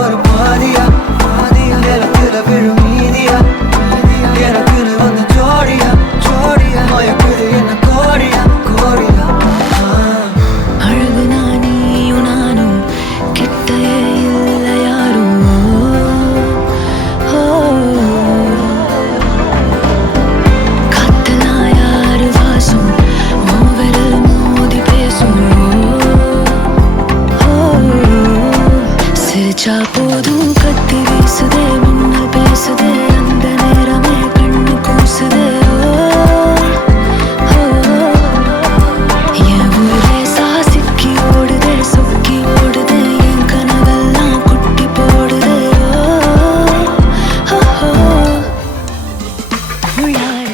ஒரு பாதியா நிலத்துல விழும் மீதியா எனக்குன்னு வந்து ஜோடியா மயக்குது என்ன கோடியா அழகு நானும் நானும் கிட்டையே இல்லை யாரும் காத்தலாம் யாரு வாசம் விரல் மோதி பேசும் சிரிச்சா போதும் கத்தி வீசுதே மின்னல் பேசுதே அந்த நேரமே கண்ணு கூசுதே என் ஊரே சாசிக்கி ஓடுதே சொக்கி ஓடுதே என் கனவெல்லாம் குட்டி போடுதே உள்ளார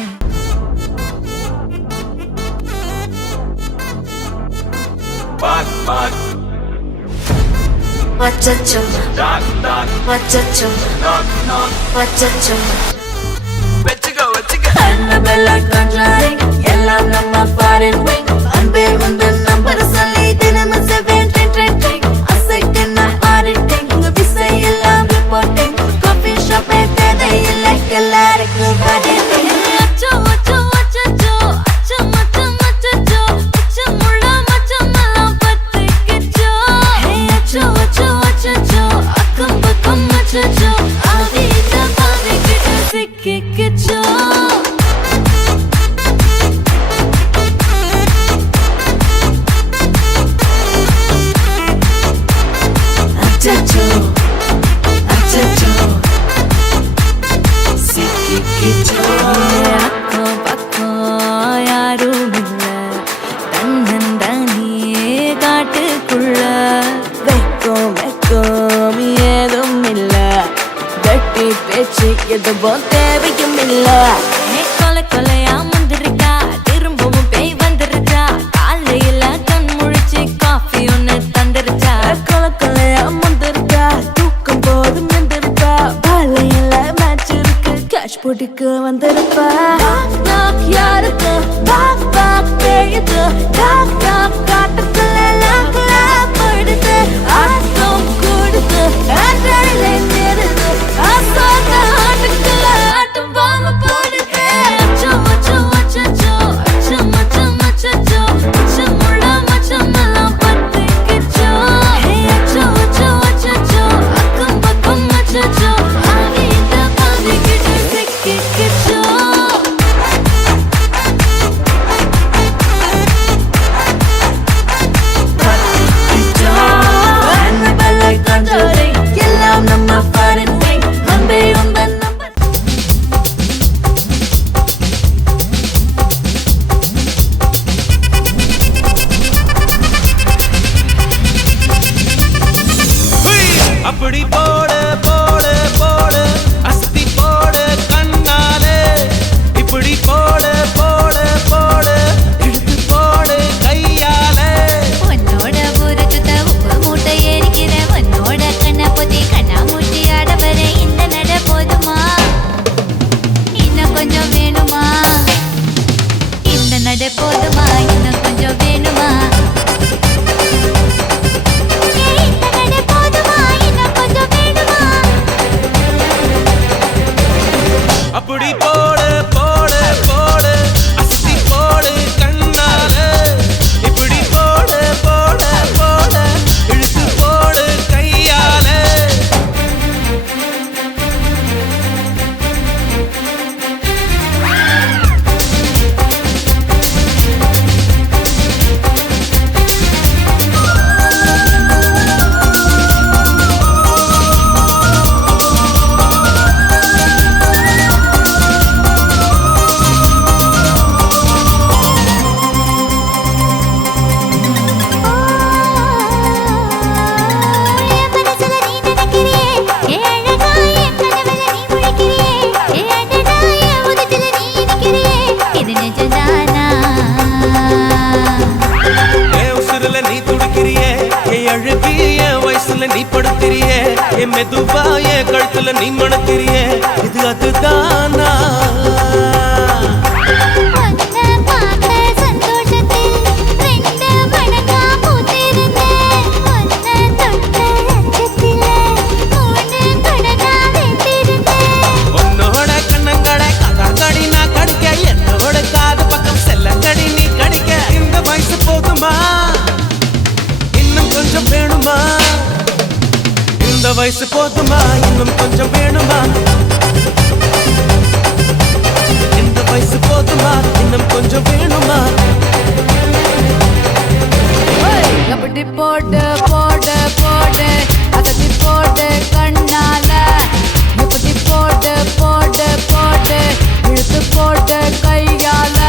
Machacho, machacho, machacho. Annabella conjuring, எல்லாம் நம்ம foreign wing. அன்பே உந்தன் நம்பர் சொல்லி தினமும் 7 அசைக்கன auditing. உங்க விசை எல்லாம் reporting. Coffee shop தேதை இல்லை எல்லாருக்கும் பதில். அச்சோ அச்சோ அச்சோ அச்சோ மச்சம் மச்சோ அச்சமுள்ள மச்சமெல்லாம் பத்திக்கிச்சோ. அச்சோ அச்சோ அச்சோ அக்கம் பக்கம் அச்சோ ஆவித பாவிக்கிட்டு சிக்கிக்கிச்சோ. அச்சோ அச்சோ சிக்கிக்கிச்சோ. அக்கம் பக்கம் யாரும் இல்ல தன்னந்தனியே காட்டுக்குள்ள வெக்கம் ஏதும் இல்ல வெட்டி பேச்சு எதுவும் தேவையும் இல்ல. கொலை கொலையா முந்திருக்கா திரும்பவும் பேய் வந்துருச்சா காலையில கண் முழிச்சு காஃபி ஒன்னு தந்துருச்சா. கொலை கொலையா முந்திருக்கா தூக்கம் போதும் நின்றுருக்கா காலையில மேட்ச் இருக்கு கேஷ் போட்டுக்கு வந்திருப்பா. யாருக்கு பேயுது காட்டுக்குள்ள படுது ஆட்டம் கூடுது ஆட்டாளில நிறுது ஆசாத ஆட்டுக்குள்ள ஆட்டம் பாம்பு போடுது. அச்சோ அச்சோ அச்சோ அச்சோ மச்சம் மச்சோ அச்சமுள்ள மச்சமெல்லாம் பத்திக்கிச்சோ. அச்சோ அச்சோ அச்சோ அக்கம் பக்கம் அச்சோ ஆவித பாவிக்கிட்டு சிக்கிக்கிச்சோ. Annabella conjuring, எல்லாம் நம்ம foreign wing. அன்பே உந்தன் நம்பர் அப்படி போடு போடு போடு அஸ்தி போடு கண்ணாலே இப்படி போடு போடு போடு இழுத்து போடு கையாலே. உன்னோட ஊரு சுத்த உப்பு மூட்டை ஏறிக்கிற உன்னோட கண்ண பொத்தி கண்ணா மூட்டி ஆட வர இந்த நட போதுமா இன்னும் கொஞ்சம் வேணுமா இந்த நட போதுமா இன்னும் கொஞ்சம் வேணுமா. இந்த நட போதுமா இன்னும் கொஞ்சம் வேணுமா. அப்படி போடு போடு போடு அஸ்தி போடு கண்ணாலே இப்படி போடு போடு போடு இழுத்து போடு கையாலே. என் மனசுல நீ நினைக்கிறியே என் அழகா என் கனவுல நீ முழிக்கிறியே என் அடடா என் உதட்டுல நீ இனிக்கிறியே இது நிஜம்தானா. என் உசுருல நீ துடிக்கிறியே என் அழுகி என் வயசுல நீ படுத்திரியே என் மெதுவா என் கழுத்துல நீ மணக்கிறியே இது அதுதானா. உன்னை பார்த்த சந்தோஷத்தில் ரெண்டு மடங்கா பூத்திருந்தேன். உன்னை தொட்ட அச்சத்தில வயசு போதுமா இன்னும் கொஞ்சம் வேணுமா இந்த வயசு போதுமா இன்னும் கொஞ்சம் வேணுமா எப்படி போட்டு போட்டு போட்டு அகத்தி போட்டு கண்ணால எப்படி போட்டு போட்டு போட்டு இழுத்து போட்டு கையால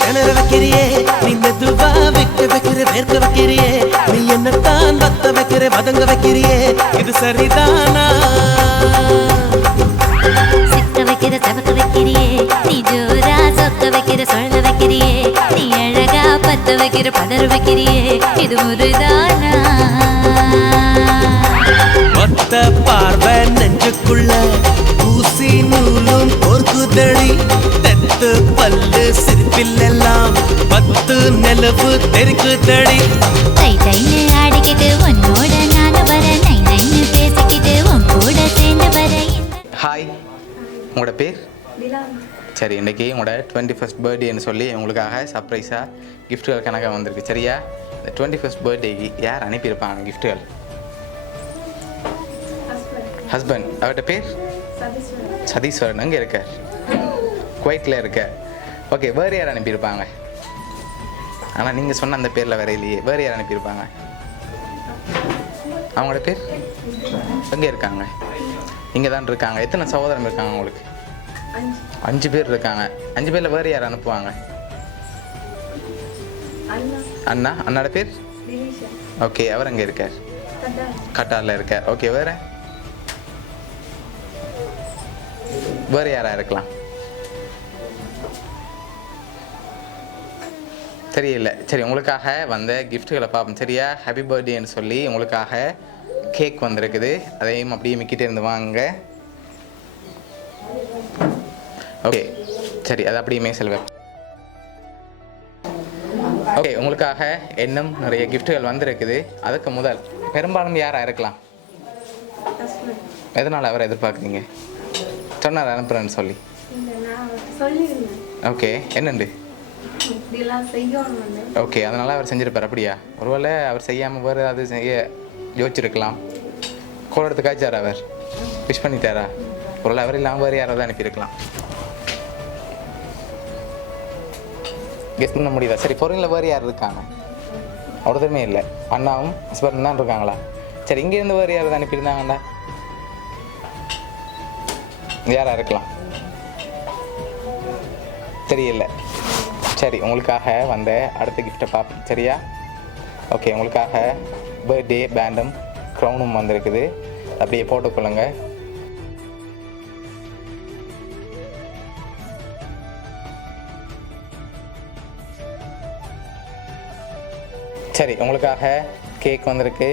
திணற வைக்கிறியே நீ மெதுவா விக்க வைக்கிற வேர்க்க வைக்கிறியே நீ என்னத்தான் வத்த வைக்கிற வதங்க வைக்கிறியே இது சரிதானா சிக்க வைக்கிற தவக்க வைக்கிறியே நீ ஜோரா சொக்க வைக்கிற சொல்ல வைக்கிறியே நீ அழகா பத்த வைக்கிற பதற வைக்கிறியே இது முறைதானா ஒத்த பார்வை நெஞ்சுக்குள்ள ஊசி நூலும் பொறுக்குதடி தெத்து பல்லு சிரிப்பிலெல்லாம் பத்து நிலவு தெரிக்குதடி தை தைன்னு ஆடிக்கிட்டு உன்னோட நானும் வர நை நைன்னு பேசிக்கிட்டு உன் கூட சேர்ந்து வர ஹாய், உங்களோட பேர்? சரி, இன்றைக்கி உங்களோட 21st பர்த்டேன்னு சொல்லி உங்களுக்காக சர்ப்ரைஸாக கிஃப்ட்டுகள் கணக்காக வந்திருக்கு. சரியா? இந்த 21st பர்த்டேக்கு யார் அனுப்பியிருப்பாங்க கிஃப்ட்டுகள்? ஹஸ்பண்ட். அவர்கிட்ட பேர்? சதீஸ்வரன். அங்கே இருக்க? குவைட்டில் இருக்க. ஓகே, வேறு யார் அனுப்பியிருப்பாங்க? ஆனால் நீங்கள் சொன்ன அந்த பேரில் வேறு இல்லையே. வேறு யார் அனுப்பியிருப்பாங்க? அவங்களோட பேர்? எங்கே இருக்காங்க? இங்கே தான் இருக்காங்க. எத்தனை சகோதரன் இருக்காங்க உங்களுக்கு? 5 பேர் இருக்காங்க. 5 பேரில் வேறு யார் அனுப்புவாங்க? அண்ணா. அண்ணாட பேர்? ஓகே, அவர் அங்கே இருக்கார்? கட்டாரில் இருக்கார். ஓகே, வேறு யாராக இருக்கலாம்? தெரியல. சரி, உங்களுக்காக வந்த கிஃப்ட்டுகளை பார்ப்போம். சரியா? ஹாப்பி பர்த்டேன்னு சொல்லி உங்களுக்காக கேக் வந்திருக்குது. அதையும் அப்படியே மிக்கிட்டே இருந்து வாங்க. ஓகே, சரி, அதை அப்படியே செல்வேன். ஓகே, உங்களுக்காக இன்னும் நிறைய கிஃப்ட்டுகள் வந்திருக்குது. அதுக்கு முதல் பெரும்பாலும் யாராக இருக்கலாம்? எதனால் அவரை எதிர்பார்க்குறீங்க? சொன்னார் அனுப்புகிறேன்னு சொல்லி. ஓகே, என்னண்டு? ஓகே, அதனால் அவர் செஞ்சுருப்பார். அப்படியா? ஒருவேளை அவர் செய்யாமல் வேறு அது செய்ய யோசிச்சிருக்கலாம். கோல் எடுத்து காய்ச்சார், அவர் விஷ் பண்ணிட்டாரா? ஒருவேளை அவர் இல்லாமல் வேறு யாராவது அனுப்பியிருக்கலாம். கெஸ் பண்ண முடியுதா? சரி, பொருளில் வேறு யார் இருக்காங்க? அவ்வளோதுமே இல்லை. அண்ணாவும் ஹஸ்பண்ட் தான் இருக்காங்களா? சரி, இங்கேருந்து வேறு யாராவது அனுப்பியிருந்தாங்கண்ணா? யாராக இருக்கலாம்? தெரியல. சரி, உங்களுக்காக வந்த அடுத்த கிஃப்ட்டை பார்ப்போம். சரியா? ஓகே, உங்களுக்காக பர்த்டே பேண்டும் க்ரௌனும் வந்திருக்குது. அப்படியே போட்டுக்கொள்ளுங்க. சரி, உங்களுக்காக கேக் வந்திருக்கு,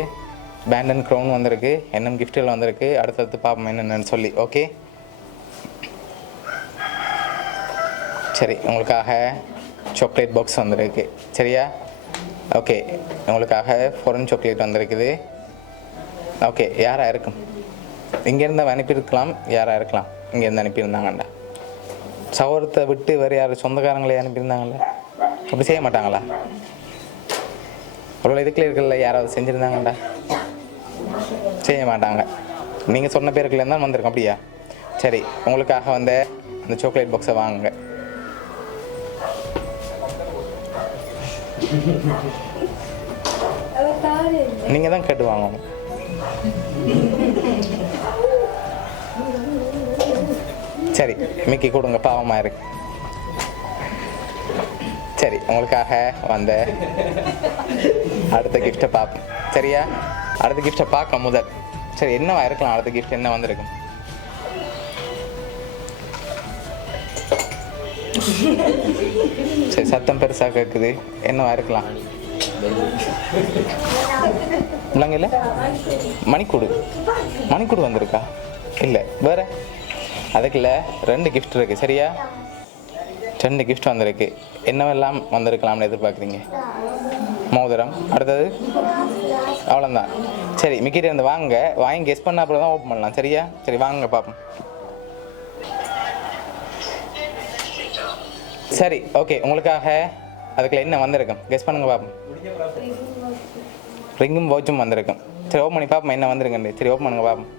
பேண்ட் அண்ட் க்ரௌன் வந்திருக்கு, இன்னும் கிஃப்ட்டுகள் வந்திருக்கு. அடுத்தடுத்து பார்ப்போம் என்னென்னு சொல்லி. ஓகே, சரி, உங்களுக்காக சாக்லேட் பாக்ஸ் வந்திருக்கு. சரியா? ஓகே, உங்களுக்காக ஃபாரின் சாக்லேட் வந்திருக்குது. ஓகே, யாராக இருக்கும்? இங்கேருந்து அனுப்பியிருக்கலாம். யாராக இருக்கலாம்? இங்கேருந்து அனுப்பியிருந்தாங்கண்டா? சகோதரத்தை விட்டு வேறு யார் சொந்தக்காரங்களே அனுப்பியிருந்தாங்கல்ல? அப்படி செய்ய மாட்டாங்களா? அவ்வளோ இதுக்குள்ள இருக்கல யாராவது செஞ்சுருந்தாங்கண்டா? செய்ய மாட்டாங்க. நீங்கள் சொன்ன பேருக்குள்ள தான் வந்திருக்கோம். அப்படியா? சரி, உங்களுக்காக வந்த அந்த சாக்லேட் பாக்ஸை வாங்குங்க. நீங்கள் தான் கேட்டு வாங்கணும். சரி, மிக்கி கொடுங்க, பாவமாக இருக்கு. சரி, உங்களுக்காக வந்த அடுத்த கிஃப்ட்டை பார்ப்போம். சரியா? அடுத்த கிஃப்ட்டை பார்க்க முதல். சரி, என்னவா இருக்கலாம்? அடுத்த கிஃப்ட் என்ன வந்திருக்கும்? சரி, சத்தம் பெருசாக கேட்குது. என்னவா இருக்கலாம்? இல்லைங்கல்ல மணிக்கூடு மணிக்கூடு வந்திருக்கா இல்லை வேறு அதுக்குள்ள 2 gift இருக்குது சரியா 2 gift வந்திருக்கு என்னவெல்லாம் வந்திருக்கலாம்னு எதிர்பார்க்குறீங்க மோதிரம் அடுத்தது அவ்வளோதான் சரி மிக்கிட்ட இருந்து வாங்கி கெஸ் பண்ண அப்புறம் தான் ஓப்பன் பண்ணலாம் சரியா சரி வாங்க பார்ப்போம் சரி ஓகே உங்களுக்காக அதுக்குள்ள என்ன வந்திருக்கும் கெஸ் பண்ணுங்க பார்ப்போம் ரிங்கும் வாட்சும் வந்திருக்கும் சரி ஓப்பன் பண்ணி பார்ப்போம் என்ன வந்திருக்குன்னு சரி ஓப்பன் பண்ணுங்க பார்ப்போம்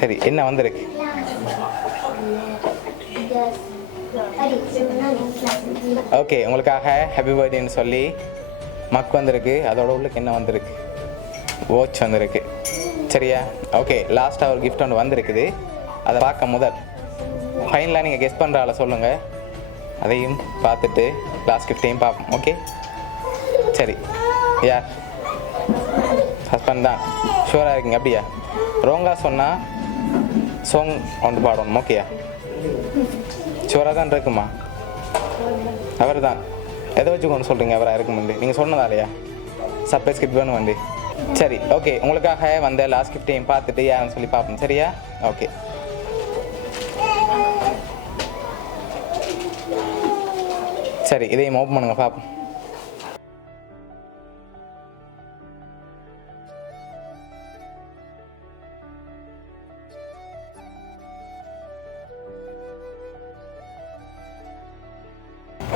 சரி என்ன வந்திருக்கு ஓகே உங்களுக்காக ஹாப்பி பர்த்டேன்னு சொல்லி மக் வந்திருக்கு அதோட உள்ளுக்கு என்ன வந்திருக்கு வாட்ச் வந்திருக்கு சரியா ஓகே லாஸ்ட்டாக ஒரு கிஃப்ட் ஒன்று வந்திருக்குது அதை பார்க்க முதல் ஃபைனலாக நீங்கள் கெஸ் பண்ணுற ஆளை சொல்லுங்கள் அதையும் பார்த்துட்டு லாஸ்ட் கிஃப்டையும் பார்ப்போம் ஓகே சரி யார் ஹஸ்பண்ட் தான் ஷூராக இருக்கீங்க அப்படியா ரோங்கா சொன்னால் சாங் ஒன்று பாடணும் ஓகேயா ஷூராக தான் இருக்குமா அவர் தான் எதை வச்சு கொண்டு சொல்கிறீங்க அவராக இருக்குமுண்டு நீங்கள் சொன்னதாலையா சர்ப்ரைஸ் கிஃப்ட் வேணும் வந்து சரி ஓகே உங்களுக்காக வந்த லாஸ்ட் கிஃப்டையும் பார்த்துட்டு யாருன்னு சொல்லி பார்ப்போம் சரியா ஓகே சரி இதையும் ஓப்பன் பண்ணுங்க பார்ப்போம்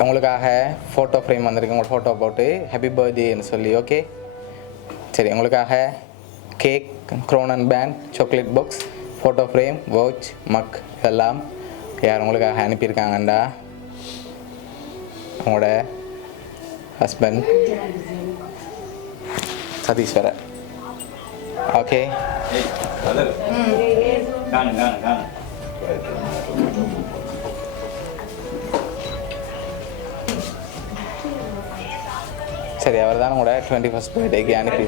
உங்களுக்காக ஃபோட்டோ ஃப்ரேம் வந்திருக்கு உங்கள் ஃபோட்டோ போட்டு ஹாப்பி பர்த்டேன்னு சொல்லி ஓகே சரி உங்களுக்காக கேக் க்ரோனன் band chocolate box photo frame watch mug இதெல்லாம் யார் உங்களுக்காக அனுப்பியிருக்காங்கண்டா உங்களோட ஹஸ்பண்ட் சதீஸ்வரர் ஓகே சரி அவர் தான் உங்களோட 21st பர்த்டேக்கு அனுப்பி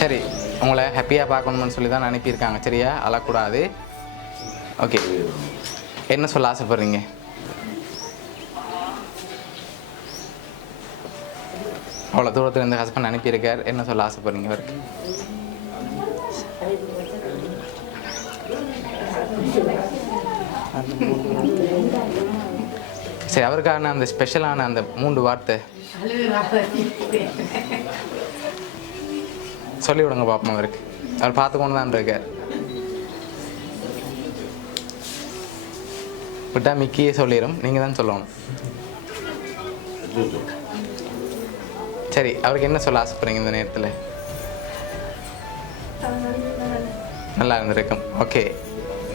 சரி உங்களை ஹாப்பியாக பார்க்கணும்னு சொல்லி தான் அனுப்பியிருக்காங்க சரியா அழக்கூடாது ஓகே என்ன சொல்ல ஆசைப்படுறீங்க அவ்வளோ தூரத்தில் இருந்து ஹஸ்பண்ட் அனுப்பியிருக்கார் என்ன சொல்ல ஆசைப்படுறீங்க அவருக்கு சரி அவருக்கான அந்த ஸ்பெஷலான அந்த 3 வார்த்தை சொல்லி விடுங்க பாப்போம் அவருக்கு அவர் பார்த்து கொண்டு தான் இருக்கார் விட்டா மிக்கியே சொல்லிடும் நீங்கள் தான் சொல்லணும் சரி அவருக்கு என்ன சொல்ல ஆசைப்படுறீங்க இந்த நேரத்தில் நல்லா இருந்திருக்கும் ஓகே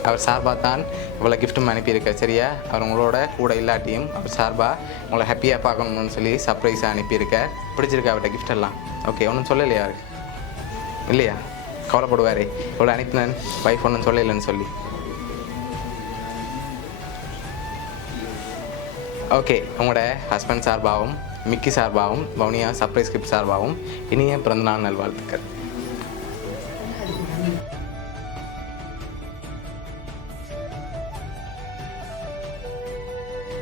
அவர் சார்பாக தான் இவ்வளோ கிஃப்ட்டும் அனுப்பியிருக்கார் சரியா அவர் உங்களோட கூட இல்லாட்டியும் அவர் சார்பாக உங்களை ஹாப்பியாக பார்க்கணும்னு சொல்லி சர்ப்ரைஸாக அனுப்பியிருக்கார் பிடிச்சிருக்கா அவர்கிட்ட கிஃப்ட் எல்லாம் ஓகே ஒன்றும் சொல்லலையா அவருக்கு இல்லையா கவலைப்படுவார் இவ்வளோ அனுப்பினேன் வைஃப் ஒன்றும் சொல்லலைன்னு சொல்லி ஓகே உங்களோட ஹஸ்பண்ட் சார்பாகவும் மிக்கி சார்பாகவும் வவுனியா சர்ப்ரைஸ் கிஃப்ட் சார்பாகவும் இனிய பிறந்தநாள் நல்வாழ்த்துக்கள்